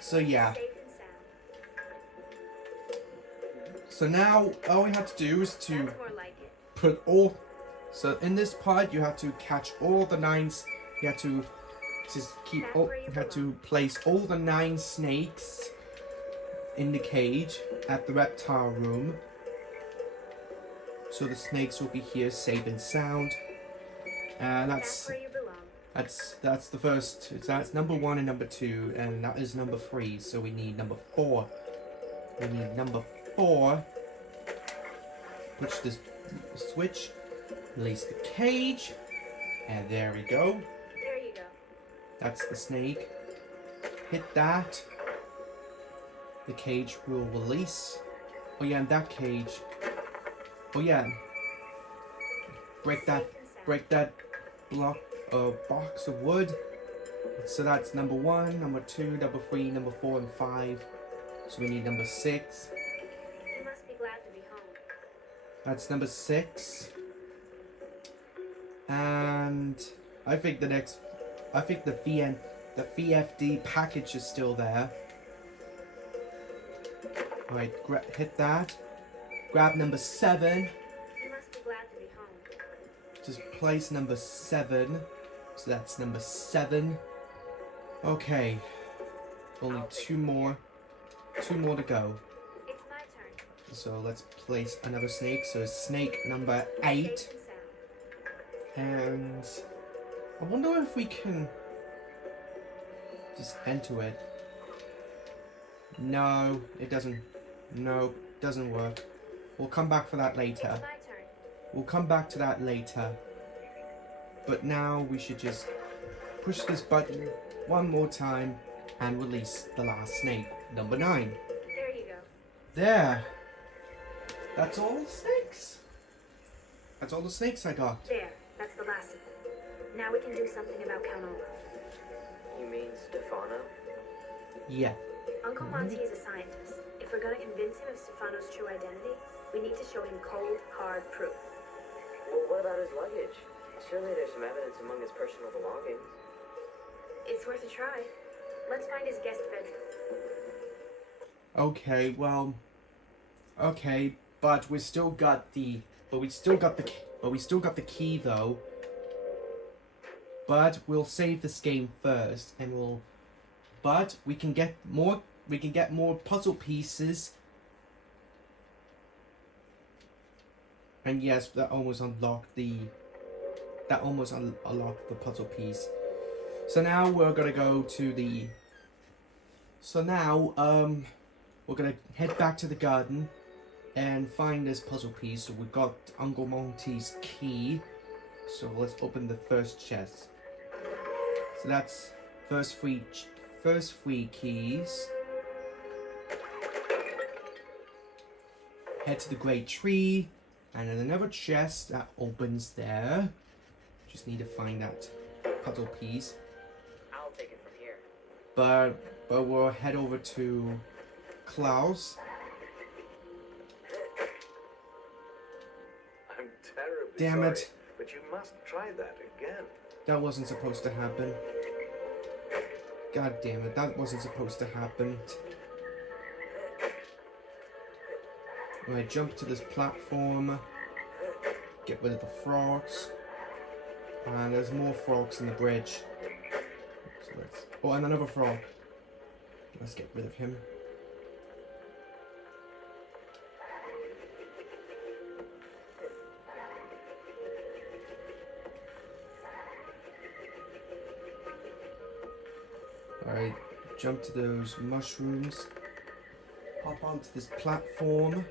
So yeah, Safe and sound. so now all we have to do is to That's more like it. put all. So in this part, you have to catch all the 9. You have to just keep. Back All, where you you have to belong. place all the 9 snakes in the cage at the reptile room. So the snakes will be here safe and sound. And That's where you belong. that's the first. That's number 1 and number 2, and that is number 3. So we need number 4. We need number 4. Push this switch. Release the cage, and there we go. There you go. That's the snake. Hit that. The cage will release. Oh yeah, and that cage. Oh yeah. Break that. Safe and sound. Break that box of wood. So that's number 1, number 2, number 3, number 4, and 5. So we need number 6. You must be glad to be home. That's number 6. And I think the VFD package is still there. Right, hit that. Grab number 7. You must be glad to be home. Just place number 7. So that's number 7. Okay. Only 2 more. 2 more to go. It's my turn. So let's place another snake. So snake number 8. Safe and sound. And I wonder if we can just enter it. No, it doesn't. No, doesn't work. We'll come back for that later. It's my turn. We'll come back to that later. But now we should just push this button one more time and release the last snake, number 9. There you go. There. That's all the snakes. That's all the snakes I got. There. That's the last of them. Now we can do something about Count Olaf. You mean Stefano? Yeah. Uncle Monty is a scientist. If we're gonna convince him of Stefano's true identity, we need to show him cold, hard proof. Well, what about his luggage? Surely there's some evidence among his personal belongings. It's worth a try. Let's find his guest bedroom. Okay, well, okay, but we still got the key though. But we'll save this game first, and but we can get more puzzle pieces. And yes, that almost unlocked the that almost unlocked the puzzle piece. So now we're gonna go to the. So now we're gonna head back to the garden and find this puzzle piece. So we've got Uncle Monty's key. So let's open the first chest. So that's first three keys. Head to the great tree, and then another chest that opens there. Just need to find that puzzle piece. I'll take it from here. But we'll head over to Klaus. I'm terribly Damn sorry, it. but you must try that again. That wasn't supposed to happen. God damn it, that wasn't supposed to happen. When I jump to this platform, get rid of the frogs. And there's more frogs in the bridge. So let's, oh, and another frog. Let's get rid of him. Alright, jump to those mushrooms. Hop onto this platform.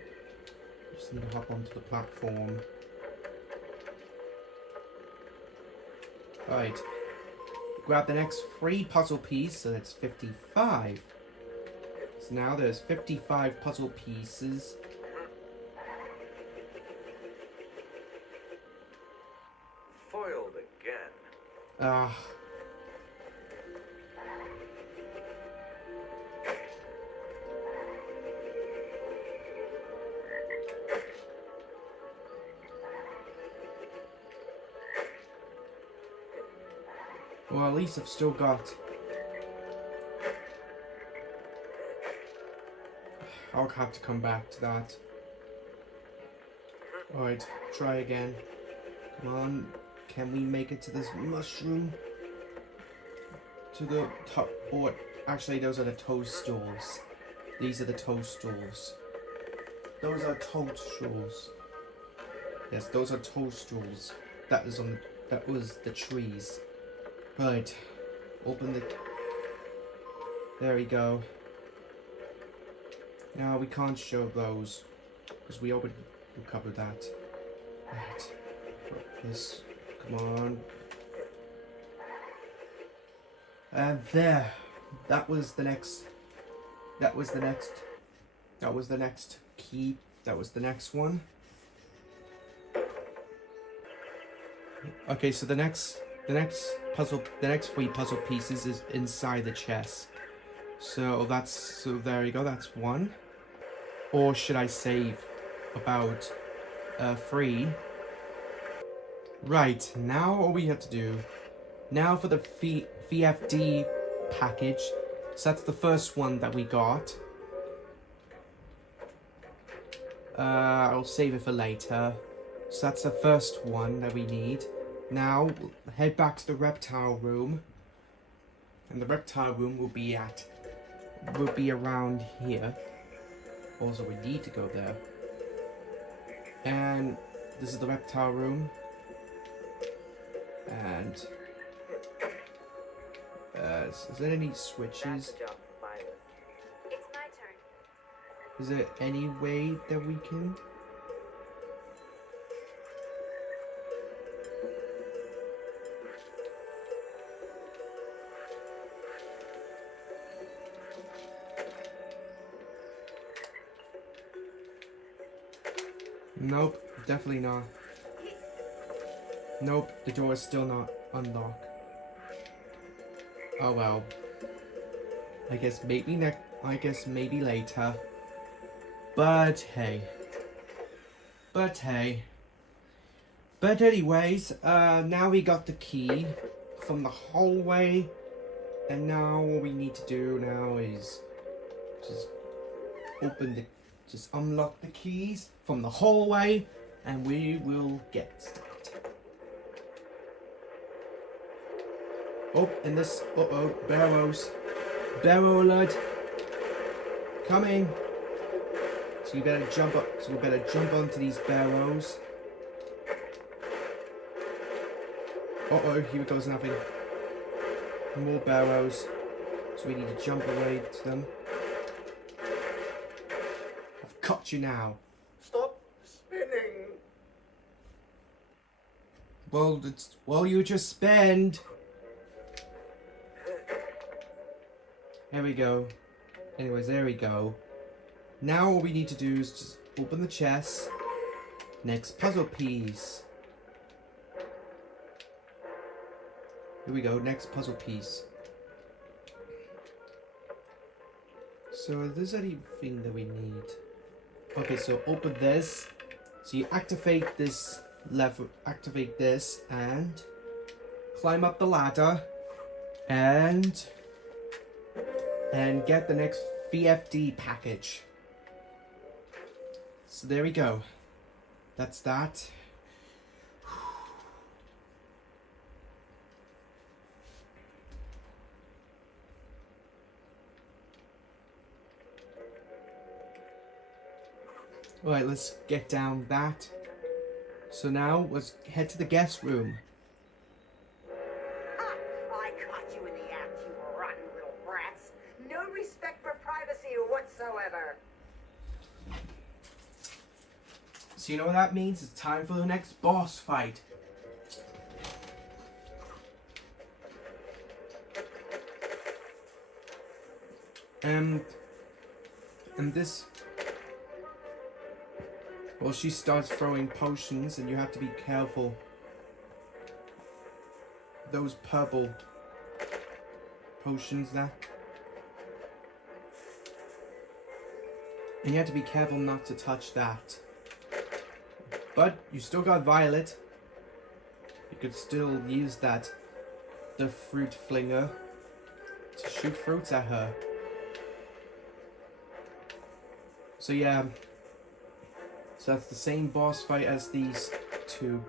Just need to hop onto the platform. Alright. Grab the next 3 puzzle piece, so that's 55. So now there's 55 puzzle pieces. Foiled again. Ah. Well, at least I've still got. I'll have to come back to that. Alright, try again. Come on. Can we make it to this mushroom? To the top. Or actually, those are the toadstools. These are the toadstools. Those are toadstools. Yes, those are toadstools. That is on. That was the trees. Right, open the. There we go. Now we can't show those because we already covered that. Right, this. Come on. And there. That was the next. That was the next. That was the next key. That was the next one. Okay, so the next puzzle, the next 3 puzzle pieces is inside the chest. So there you go, that's 1. Or should I save about 3? Right, now all we have to do, now for the VFD package, so that's the first one that we got. I'll save it for later. So that's the first one that we need. Now, head back to the reptile room. And the reptile room will be around here. Also, we need to go there. And this is the reptile room. And is there any switches? That's a job for Violet. It's my turn. Is there any way that we can? Nope, definitely not. Nope, the door is still not unlocked. Oh well. I guess maybe maybe later. But hey. But anyways, now we got the key from the hallway. And now what we need to do now is just unlock the keys from the hallway, and we will get started. Oh, and this, barrows. Barrow alert. Coming. So you better jump up, so we better jump onto these barrows. Uh-oh, here goes nothing. More barrows. So we need to jump away to them. I've caught you now. Stop spinning. Well, you just spend. There we go. Anyways, there we go. Now all we need to do is just open the chest. Next puzzle piece. Here we go, next puzzle piece. So is there anything that we need? Okay, so open this. So you activate this lever, activate this, and climb up the ladder, and get the next VFD package. So there we go. That's that. Alright, let's get down that. So now, let's head to the guest room. Ha! I caught you in the act, you rotten little brats. No respect for privacy whatsoever. So you know what that means? It's time for the next boss fight. And this... Well, she starts throwing potions and you have to be careful. Those purple potions there. And you have to be careful not to touch that. But you still got Violet. You could still use that, the fruit flinger, to shoot fruits at her. So yeah. So that's the same boss fight as these two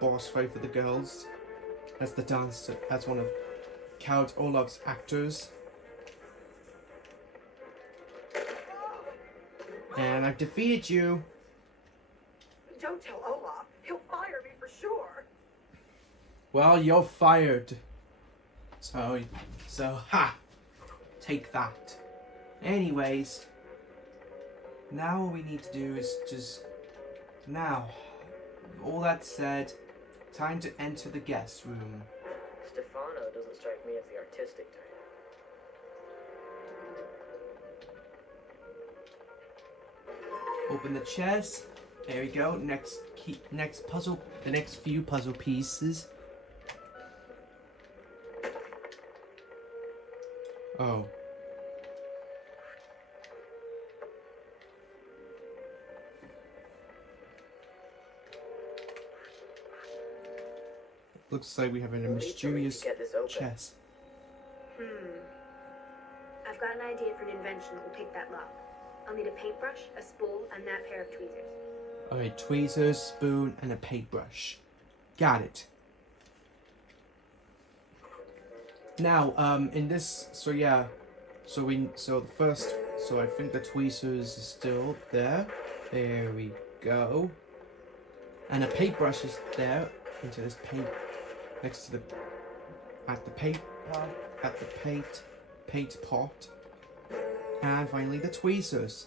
boss fight for the girls. As the dancer, as one of Count Olaf's actors. And I've defeated you. Don't tell Olaf. He'll fire me for sure. Well, you're fired. So ha! Take that. Anyways, now all we need to do is just... Now, all that said, time to enter the guest room. Stefano doesn't strike me as the artistic type. Open the chest. There we go. Next puzzle. The next few puzzle pieces. Oh. Looks like we have a mysterious chest. I've got an idea for an invention that will pick that lock. I'll need a paintbrush, a spool, and that pair of tweezers. Okay, tweezers, spoon, and a paintbrush. Got it. Now, in this, so yeah, so I think the tweezers is still there. There we go. And a paintbrush is there into this paint, next to the, at the paint pot. And finally the tweezers.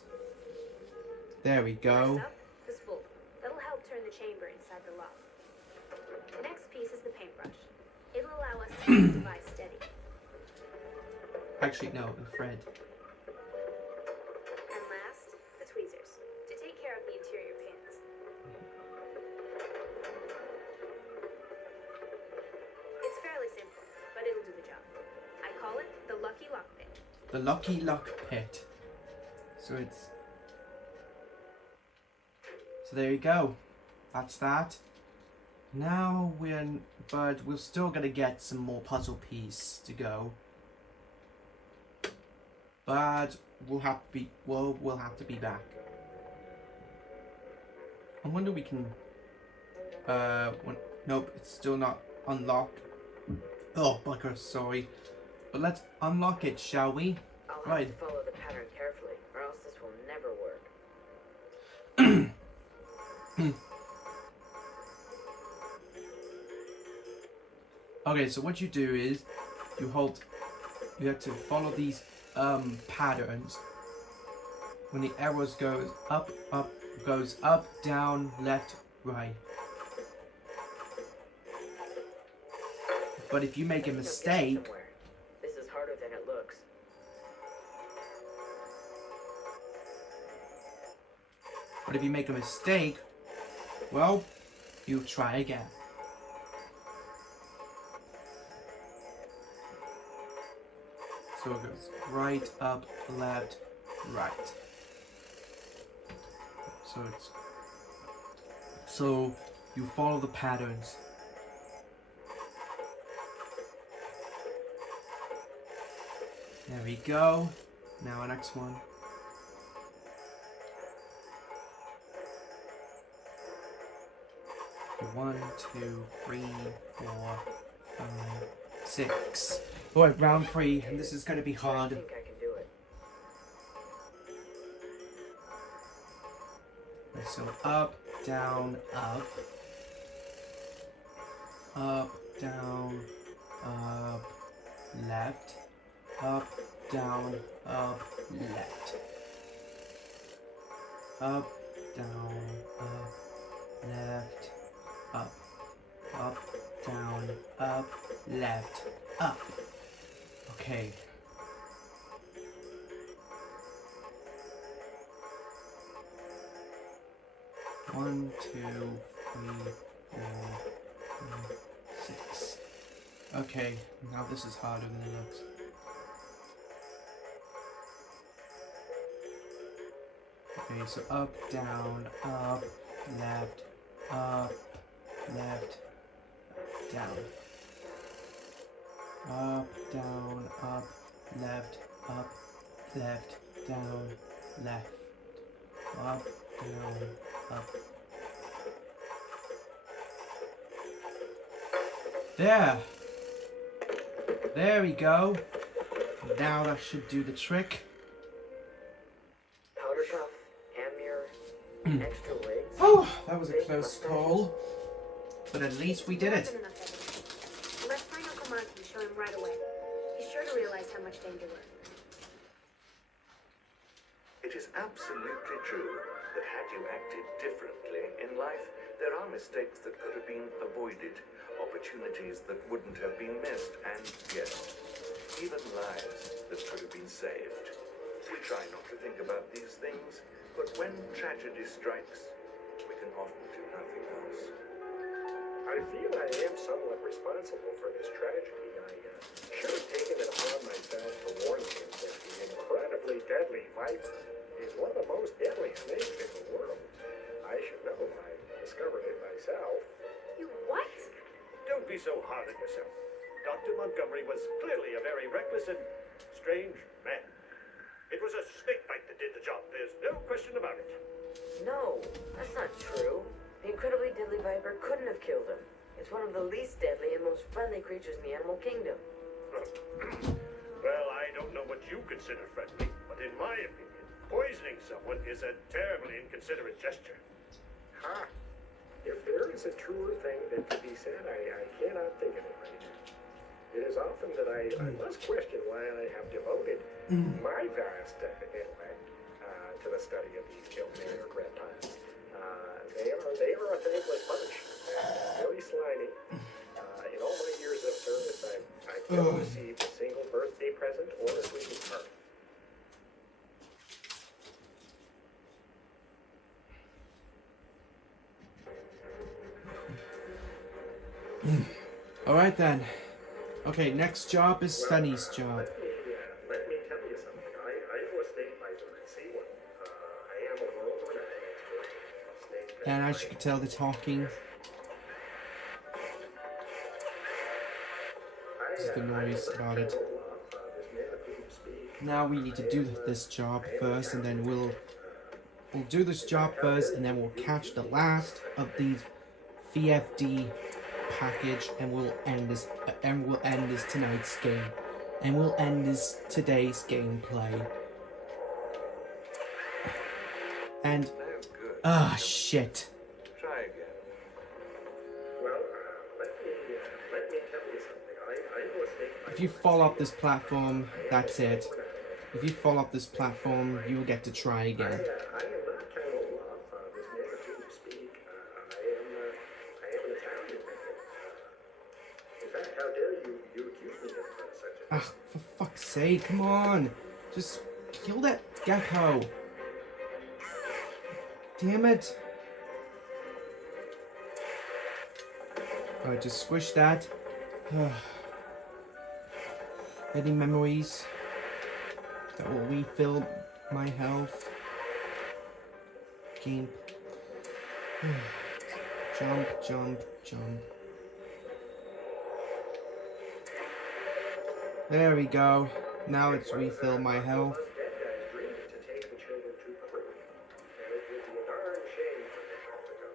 There we go. Next up, the spool. That'll help turn the chamber inside the lock. The next piece is the paintbrush. It'll allow us to keep the device steady. Actually, no, the thread. And last, the tweezers, to take care of the interior pins. It's fairly simple, but it'll do the job. I call it the Lucky Lock Pit. The Lucky Lock Pit. So there you go. That's that. Now but we're still gonna get some more puzzle pieces to go. But we'll have to be back. I wonder we can. Nope, it's still not unlocked. Oh, bugger, sorry. But let's unlock it, shall we? I'll have Right. to follow the pattern carefully, or else this will never work. Okay, so what you do is you have to follow these patterns. When the arrows goes up, down, left, right. But if you make a mistake, This is harder than it looks. well, you try again. So it goes right, up, left, right. So you follow the patterns. There we go. Now our next one. Okay, 1, 2, 3, 4, 5, 6. Boy, round 3, and this is going to be I hard. think I can do it. So up, down, up, down, up, left, up, down, up, left, up, down, up, left, up, down, up, left, up. Okay. One, 2, 3, 4, 5, 6. Okay, now this is harder than it looks. Okay, so up, down, up, left, down. Up, down, up, left, down, left. Up, down, up. There we go. Now that should do the trick. Powder puff, hand mirror, extra wigs. Oh, that was a close call. But at least we did it. Wasn't enough evidence. Let's find Uncle Monty and show him right away. He's sure to realize how much danger we're in. It is absolutely true that had you acted differently in life, there are mistakes that could have been avoided, opportunities that wouldn't have been missed, and yes, even lives that could have been saved. We try not to think about these things, but when tragedy strikes, we can often do nothing else. I feel I am somewhat responsible for this tragedy. I should have taken it upon myself to warn him that the incredibly deadly viper is one of the most deadly snakes in the world. I should know. I discovered it myself. You what? Don't be so hard on yourself. Dr. Montgomery was clearly a very reckless and strange man. It was a snake bite that did the job. There's no question about it. No, that's not true. The incredibly deadly viper couldn't have killed him. It's one of the least deadly and most friendly creatures in the animal kingdom. Well, I don't know what you consider friendly, but in my opinion, poisoning someone is a terribly inconsiderate gesture. Ha! If there is a truer thing that could be said, I cannot think of it right now. It is often that I must question why I have devoted my vast intellect to the study of these gilt-mannered reptiles. They are a thankless bunch, very slimy. In all my years of service, I've never received a single birthday present or a greeting card. Alright then. Okay, next job is Sunny's job. Let me tell you something. I know a snake biter and see one. I am a world-renowned expert. And as you can tell, they're talking. This is the noise about it. Now we need to do this job first, and then we'll do this job first, and then we'll catch the last of these VFD package, and we'll end this tonight's game, and we'll end this today's gameplay. And shit. Try again. Well, let me tell you something. if you fall off this platform, that's it. If you fall off this platform, you'll get to try again. I am not Count Olaf. This never came to speak. I am an Italian. In fact, how dare you accuse me of such a thing? Ah, for fuck's sake, come on. Just kill that gecko. Damn it. Alright, just squish that. Any memories that will refill my health? Game. Jump, jump, jump. There we go. Now let's refill my health. Dead guy's dream to take the children to Peru. And it would be a darn shame for them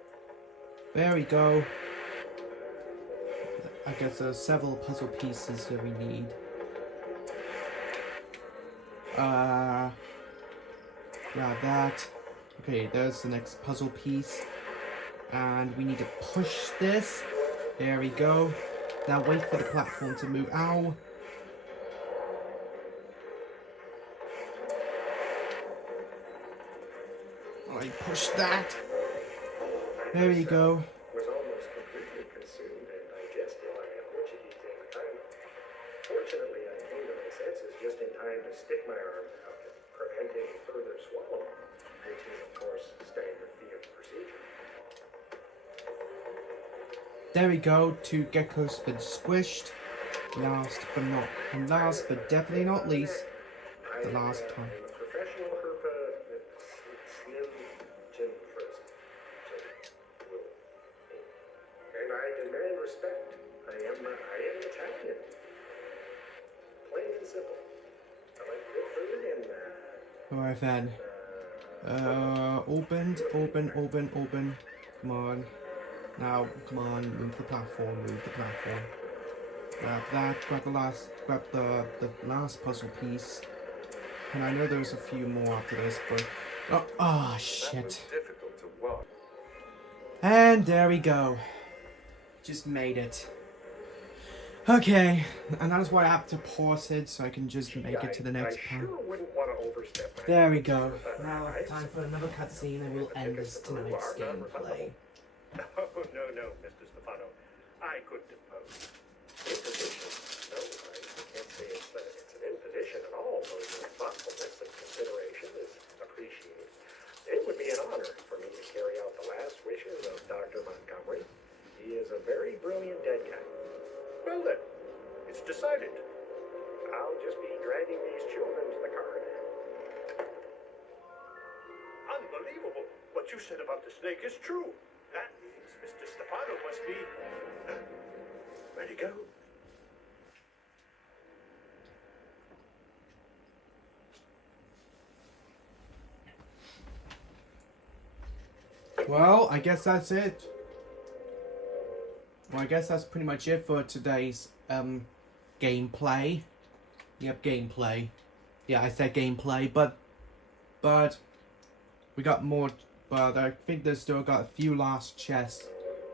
all to go. There we go. I guess there's several puzzle pieces that we need. Grab that. Okay, there's the next puzzle piece. And we need to push this. There we go. Now wait for the platform to move. Ow! I push that. There you go. Was almost completely consumed and digested by a Portuguese encanto. Fortunately, I came to my senses just in time to stick my arm out and prevent any further swallowing, which is, of course, standard field procedure. There we go. 2 geckos been squished. Last but definitely not least, the last time. I'm a professional herpa slim gin first. And I demand respect. I am Italian. Plain and simple. I like good food and Alright then. Open. Come on. Now, come on, move the platform. Grab that, grab the last puzzle piece. And I know there's a few more after this, but oh shit. difficult to walk. And there we go. Just made it. Okay, and that's why I have to pause it so I can just make it to the next part. Sure wouldn't want to overstep my There we go. boundaries, but Now I time for another cutscene and we'll end this tonight's gameplay. Oh, no, Mr. Stefano. I couldn't impose. Imposition? No, I can't say it's an imposition at all, though your thoughtfulness and consideration is appreciated. It would be an honor for me to carry out the last wishes of Dr. Montgomery. He is a very brilliant dead guy. Well then, it's decided. I'll just be dragging these children to the car now. Unbelievable! What you said about the snake is true. That means Mr. Stefano must be... Where'd he go? Well, I guess that's it. Well, I guess that's pretty much it for today's gameplay. Yep, gameplay. Yeah, I said gameplay, but we got more. But I think there's still got a few last chests,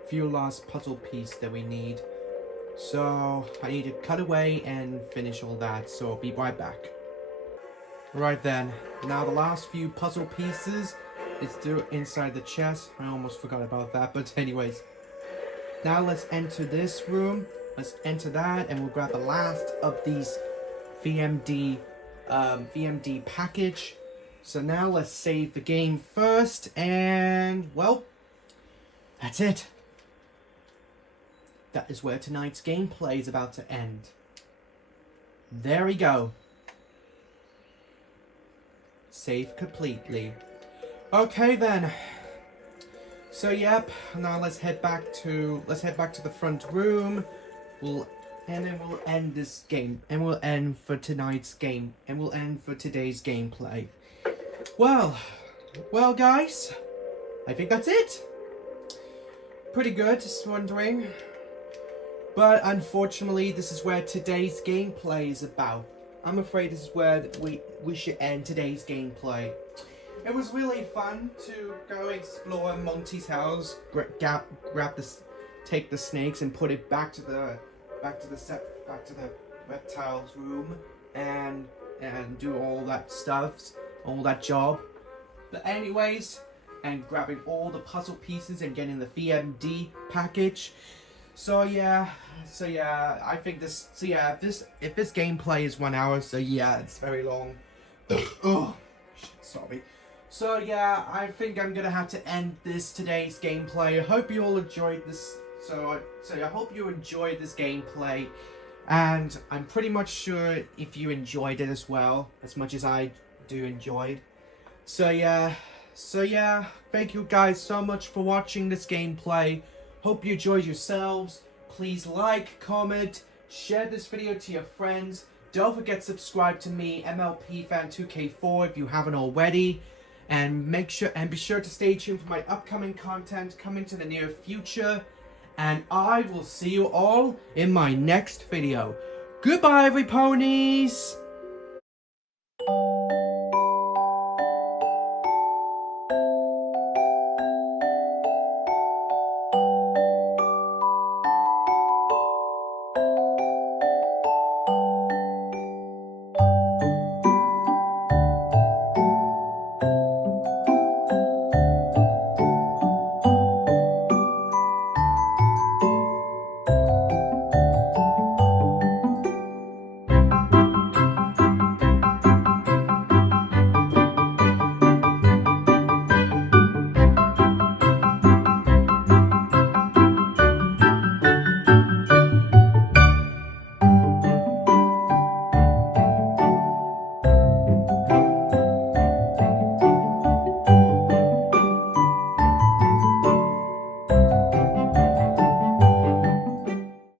few last puzzle piece that we need. So I need to cut away and finish all that. So I'll be right back. Right then. Now the last few puzzle pieces is still inside the chest. I almost forgot about that. But anyways. Now let's enter this room. Let's enter that, and we'll grab the last of these VMD package. So now let's save the game first, and well, that's it. That is where tonight's gameplay is about to end. There we go. Save completely. Okay then. So yep, now let's head back to the front room. We'll end this game, and we'll end for tonight's game, and we'll end for today's gameplay. Well, guys, I think that's it. Pretty good, just wondering. But unfortunately, this is where today's gameplay is about. I'm afraid this is where we should end today's gameplay. It was really fun to go explore Monty's house, take the snakes and put it back to the Reptile's room and do all that stuff, all that job. But anyways, and grabbing all the puzzle pieces and getting the VMD package. So yeah, I think this. So yeah, if this gameplay is 1 hour, so yeah, it's very long. Oh, shit, sorry. So yeah, I think I'm gonna have to end today's gameplay. I hope you all enjoyed this. So I hope you enjoyed this gameplay, and I'm pretty much sure if you enjoyed it as well, as much as I do enjoy it. So yeah, thank you guys so much for watching this gameplay. Hope you enjoyed yourselves. Please like, comment, share this video to your friends. Don't forget to subscribe to me, MLPFan2K4, if you haven't already. And be sure to stay tuned for my upcoming content coming to the near future. And I will see you all in my next video. Goodbye, every ponies!